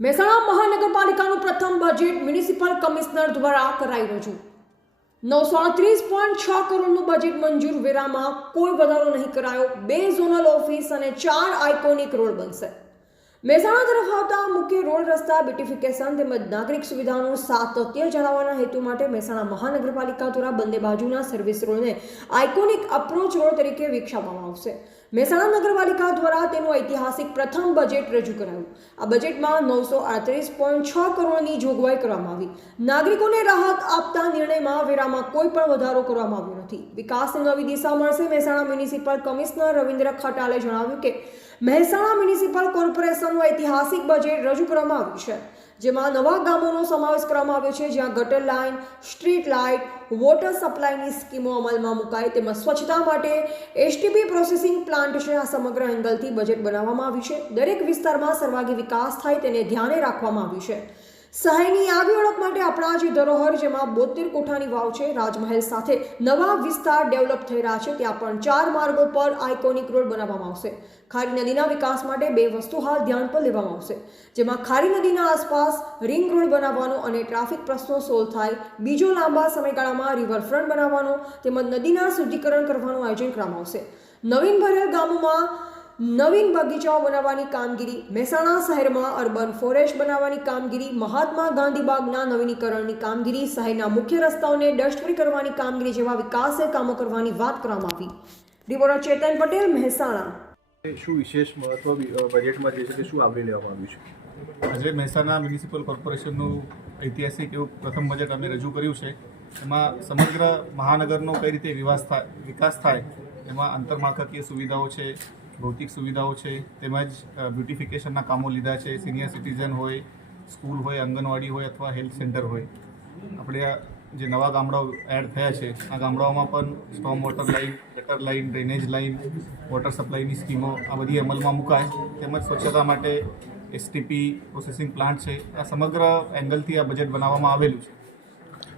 મહેસાણા મહાનગરપાલિકાનું પ્રથમ budget municipal commissioner દ્વારા કરાઈ રજૂ નવસો અડત્રીસ પોઈન્ટ છ કરોડનું બજેટ મંજૂર વેરામાં કોઈ વધારો નહીં કરાયો. બે ઝોનલ ઓફિસ અને ચાર આઇકોનિક રોડ બનશે. મહેસાણા તરફ આવતા મુખ્ય રોડ રસ્તા બ્યુટિફિકેશન તેમજ નાગરિક સુવિધાનું સાતત્ય જણાવવાના હેતુ માટે મહેસાણા મહાનગરપાલિકા દ્વારા બંને બાજુના સર્વિસ રોડને આઇકોનિક અપ્રોચ રોડ તરીકે વિકસાવવામાં આવશે. મહેસાણા નગરપાલિકા દ્વારા તેનું ઐતિહાસિક પ્રથમ બજેટ રજૂ કરાયું. આ બજેટમાં નવસો આડત્રીસ પોઈન્ટ છ કરોડની જોગવાઈ કરવામાં આવી. નાગરિકોને રાહત આપતા નિર્ણયમાં વેરામાં કોઈ પણ વધારો કરવામાં આવ્યો નથી. વિકાસની નવી દિશા મળશે, મહેસાણા મ્યુનિસિપલ કમિશનર રવિન્દ્ર ખટાલે જણાવ્યું કે મહેસાણા મ્યુનિસિપલ કોર્પોરેશનનું ઐતિહાસિક બજેટ રજૂ કરવામાં આવ્યું છે, જેમાં નવા ગામોનો સમાવેશ કરવામાં આવ્યો છે, જ્યાં gutter line street light water સપ્લાયની સ્કીમો અમલમાં મુકાય તેમજ સ્વચ્છતા માટે એસટીપી પ્રોસેસિંગ પ્લાન્ટ છે. આ સમગ્ર એંગલથી બજેટ બનાવવામાં આવ્યું છે. દરેક વિસ્તારમાં સર્વાગી વિકાસ થાય તેને ધ્યાને રાખવામાં આવ્યું છે. શહેરની આગવી ઓળખ માટે આપણા જે ધરોહર, જેમાં બોતેર કોઠાની વાવ છે, રાજમહેલ સાથે નવા વિસ્તાર ડેવલપ થઈ રહ્યા છે, ત્યાં પણ ચાર માર્ગો પર આઇકોનિક રોડ બનાવવામાં આવશે. ખારી નદીના વિકાસ માટે બે વસ્તુ હાલ ધ્યાન પર લેવામાં આવશે. જેમાં ખારી નદીના આસપાસ રિંગ રોડ બનાવવાનો અને ટ્રાફિક પ્રશ્નો સોલ્વ થાય, બીજો લાંબા સમયગાળામાં રિવરફ્રન્ટ બનાવવાનો, તેમજ નદીના શુદ્ધિકરણ કરવાનું આયોજન કરવામાં આવશે. નવીન ભરેલ ગામોમાં નવીન બગીચાઓ બનાવવાની કામગીરી મહેસાણા શહેરમાં અર્બન ફોરેસ્ટ બનાવવાની કામગીરી મહાત્મા ગાંધી બાગના નવીનીકરણની કામગીરી શહેરના મુખ્ય રસ્તાઓને ડસ્ટ ફ્રી કરવાની કામગીરી જેવા વિકાસે કામો કરવાની વાત કરવામાં આવી. રિપોર્ટર ચેતન પટેલ મહેસાણા. શું વિશેષ મહત્વ બજેટમાં જે છે તે શું આવરી લેવામાં આવ્યું છે? આજે મહેસાણા મ્યુનિસિપલ કોર્પોરેશનનું ઐતિહાસિક એવું પ્રથમ બજેટ અમે રજૂ કર્યું છે. એમાં સમગ્ર મહાનગરનો કઈ રીતે વિવાસ થાય વિકાસ થાય એમાં આંતરમાળખાકીય સુવિધાઓ છે ભૌતિક સુવિધાઓ છે, તેમજ બ્યુટિફિકેશનના કામો લીધા છે સિનિયર સિટીઝન હોય સ્કૂલ હોય, આંગણવાડી હોય અથવા હેલ્થ સેન્ટર હોય. આપણે જે નવા ગામડાઓ એડ થયા છે, આ ગામડાઓમાં પણ storm water line gutter line drainage line water સપ્લાયની સ્કીમો આ બધી અમલમાં મુકાય. તેમજ સ્વચ્છતા માટે એસટીપી પ્રોસેસિંગ પ્લાન્ટ છે. આ સમગ્ર એંગલથી આ બજેટ બનાવવામાં આવેલું છે.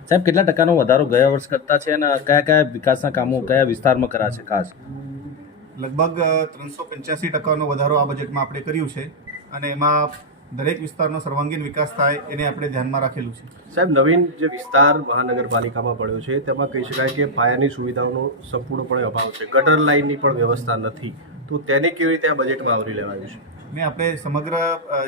સાહેબ, કેટલા ટકાનો વધારો ગયા વર્ષ કરતાં છે અને કયા કયા વિકાસના કામો કયા વિસ્તારમાં કરા છે ખાસ? લગભગ ત્રણસો પંચ્યાસી ટકાનો વધારો આ બજેટમાં આપણે કર્યું છે અને એમાં દરેક વિસ્તારનો સર્વાંગીણ વિકાસ થાય એને આપણે ધ્યાનમાં રાખેલું છે. સાહેબ નવીન જે વિસ્તાર મહાનગરપાલિકામાં પડ્યો છે તેમાં કહી શકાય કે પાયાની સુવિધાઓનો સંપૂર્ણપણે અભાવ છે. ગટર લાઇનની પણ વ્યવસ્થા નથી. તો તેને કેવી રીતે આ બજેટમાં આવરી લેવાયું છે? ને આપણે સમગ્ર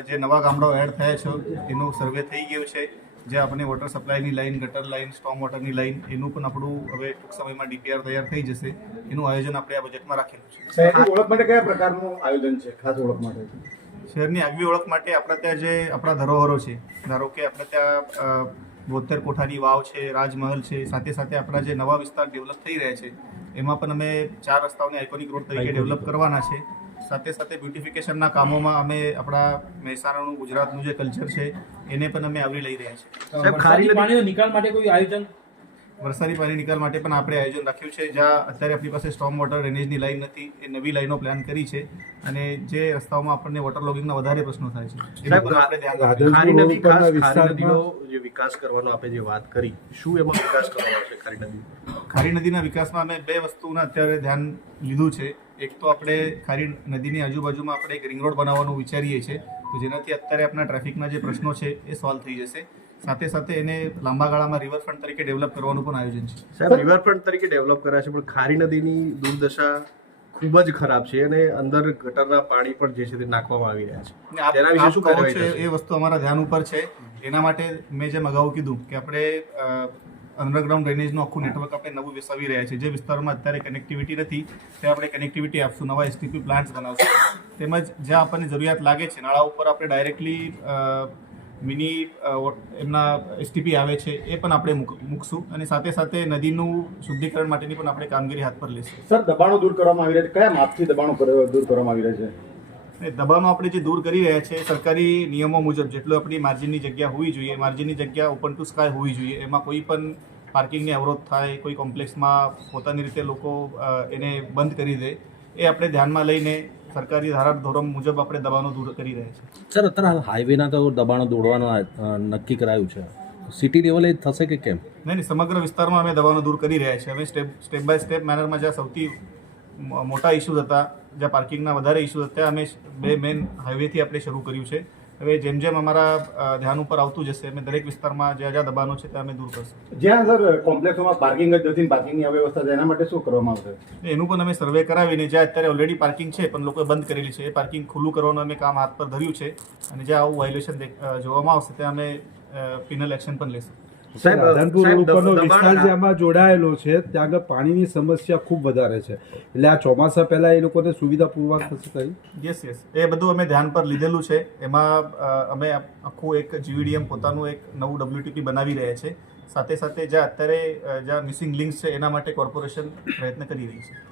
જે નવા ગામડાઓ એડ થયા છે એનો સર્વે થઈ ગયો છે. જે આપણે વોટર સપ્લાયની લાઈન ગટર લાઇન સ્ટોમ વોટરની લાઈન એનું પણ આપણું હવે ટૂંક સમયમાં ડીપીઆર તૈયાર થઈ જશે. એનું આયોજન આપણે આ બજેટમાં રાખેલું છે. શહેરની ઓળખ માટે કયા પ્રકારનું આયોજન છે? ખાસ ઓળખ માટે. શહેરની આગવી ઓળખ માટે આપણા ત્યાં જે આપણા ધરોહરો છે ધારો કે આપણે ત્યાં બોતેર કોઠાની વાવ છે રાજમહલ છે સાથે સાથે આપણા જે નવા વિસ્તાર ડેવલપ થઈ રહ્યા છે એમાં પણ અમે ચાર રસ્તાઓને આઇકોનિક રોડ તરીકે ડેવલપ કરવાના છે. સાથે સાથે બ્યુટિફિકેશનના કામોમાં અમે આપણા મહેસાણાનું ગુજરાતનું જે કલ્ચર છે એને પણ અમે આવરી લઈ રહ્યા છીએ. ખારી પાણીનો નિકાલ માટે કોઈ આયોજન? વરસાદી પાણી નિકાલ માટે પણ આપણે આયોજન રાખ્યું છે. જ્યાં અત્યારે આપણી પાસે સ્ટોમ વોટર ડ્રેનેજની લાઈન નથી એ નવી લાઈનો પ્લાન કરી છે અને જે રસ્તાઓમાં આપણને વોટર લોગિંગના વધારે પ્રશ્નો થાય છે એનું પણ આપણે ધ્યાન રાખીશું. ખારી નદી ખાસ ખારી નદીનો જે વિકાસ કરવાનો આપણે જે વાત કરી શું એમાં વિકાસ કરવાનો છે ખારી નદી? ખારી નદીના વિકાસમાં અમે બે વસ્તુના અત્યારે ધ્યાન લીધું છે. એક તો આપણે ખારી નદીની આજુબાજુમાં આપણે એક રિંગ રોડ બનાવવાનું વિચારીએ છીએ તો જેનાથી અત્યારે આપણા ટ્રાફિકના જે પ્રશ્નો છે એ સોલ્વ થઈ જશે. સાથે સાથે એને લાંબા ગાળામાં રિવરફ્રન્ટ તરીકે ડેવલપ કરવાનું પણ આયોજન છે. સાહેબ રિવરફ્રન્ટ તરીકે ડેવલપ કરાય છે પણ ખારી નદીની દુર્દશા ખૂબ જ ખરાબ છે અને અંદર ગટરના પાણી પણ જે છે તે નાખવામાં આવી રહ્યા છે. તેના વિશે શું છે એ વસ્તુ અમારા ધ્યાન ઉપર છે. એના માટે મેં જેમ અગાઉ કીધું કે આપણે અંડરગ્રાઉન્ડ ડ્રેનેજનું આખું નેટવર્ક આપણે નવું વિકસાવી રહ્યા છે જે વિસ્તારમાં અત્યારે કનેક્ટિવિટી નથી ત્યાં આપણે કનેક્ટિવિટી આપશું નવા એસટીપી પ્લાન્ટ્સ બનાવશું. તેમજ જ્યાં આપણને જરૂરિયાત લાગે છે નાળા ઉપર આપણે ડાયરેક્ટલી મિની એમના એસટીપી આવે છે એ પણ આપણે મૂક- મૂકશું. અને સાથે સાથે નદીનું શુદ્ધિકરણ માટેની પણ આપણે કામગીરી હાથ પર લેશું. સર દબાણો દૂર કરવામાં આવી રહ્યા છે. કયા માપથી દબાણો દૂર કરવામાં આવી રહ્યા છે? એ દબાણો આપણે જે દૂર કરી રહ્યા છે સરકારી નિયમો મુજબ જેટલો આપણી માર્જિનની જગ્યા હોવી જોઈએ માર્જિનની જગ્યા ઓપન ટુ સ્કાય હોવી જોઈએ એમાં કોઈ પણ પાર્કિંગની અવરોધ થાય કોઈ કોમ્પ્લેક્સમાં પોતાની રીતે લોકો એને બંધ કરી દે એ આપણે ધ્યાનમાં લઈને સરકારી ધારા ધોરણ મુજબ આપણે દબાણો દૂર કરી રહ્યા છીએ. સર અત્યારે હાલ હાઈવેના તો દબાણો દોડવાનું નક્કી કરાયું છે. સિટી લેવલે થશે કે કેમ? નહીં નહીં સમગ્ર વિસ્તારમાં અમે દબાણો દૂર કરી રહ્યા છીએ. અમે સ્ટેપ સ્ટેપ બાય સ્ટેપ મેનરમાં જ્યાં સૌથી મોટા ઇસ્યુઝ હતા જ્યાં પાર્કિંગના વધારે ઇસ્યુઝ હતા અમે બે મેન હાઈવેથી આપણે શરૂ કર્યું છે. હવે જેમ જેમ અમારા ધ્યાન ઉપર આવતું જશે અમે દરેક વિસ્તારમાં જ્યાં જ્યાં દબાણો છે ત્યાં અમે દૂર કરશું. જ્યાં સર કોમ્પ્લેક્સોમાં પાર્કિંગ જ નથી પાર્કિંગની અવ્યવસ્થા એના માટે શું કરવામાં આવશે? એનું પણ અમે સર્વે કરાવીને જ્યાં અત્યારે ઓલરેડી પાર્કિંગ છે પણ લોકોએ બંધ કરેલી છે. એ પાર્કિંગ ખુલ્લું કરવાનું અમે કામ હાથ પર ધર્યું છે. અને જ્યાં આવું વાયોલેશન જોવામાં આવશે ત્યાં અમે પિનલ એક્શન પણ લઈશું સાહેબ રાધનપુર ઉપરનો વિસ્તાર જે આમાં જોડાયેલો છે ત્યાં આગળ પાણીની સમસ્યા ખૂબ વધારે છે. એટલે આ ચોમાસા પહેલાં એ લોકોને સુવિધા પૂરવાર થશે કઈ? Yes yes. એ બધું અમે ધ્યાન પર લીધેલું છે. એમાં અમે આખું એક જીવીડીએમ પોતાનું એક નવું ડબ્લ્યુટીપી બનાવી રહ્યા છે. સાથે સાથે જ્યાં અત્યારે જ્યાં મિસિંગ લિંક્સ છે એના માટે કોર્પોરેશન પ્રયત્ન કરી રહી છે.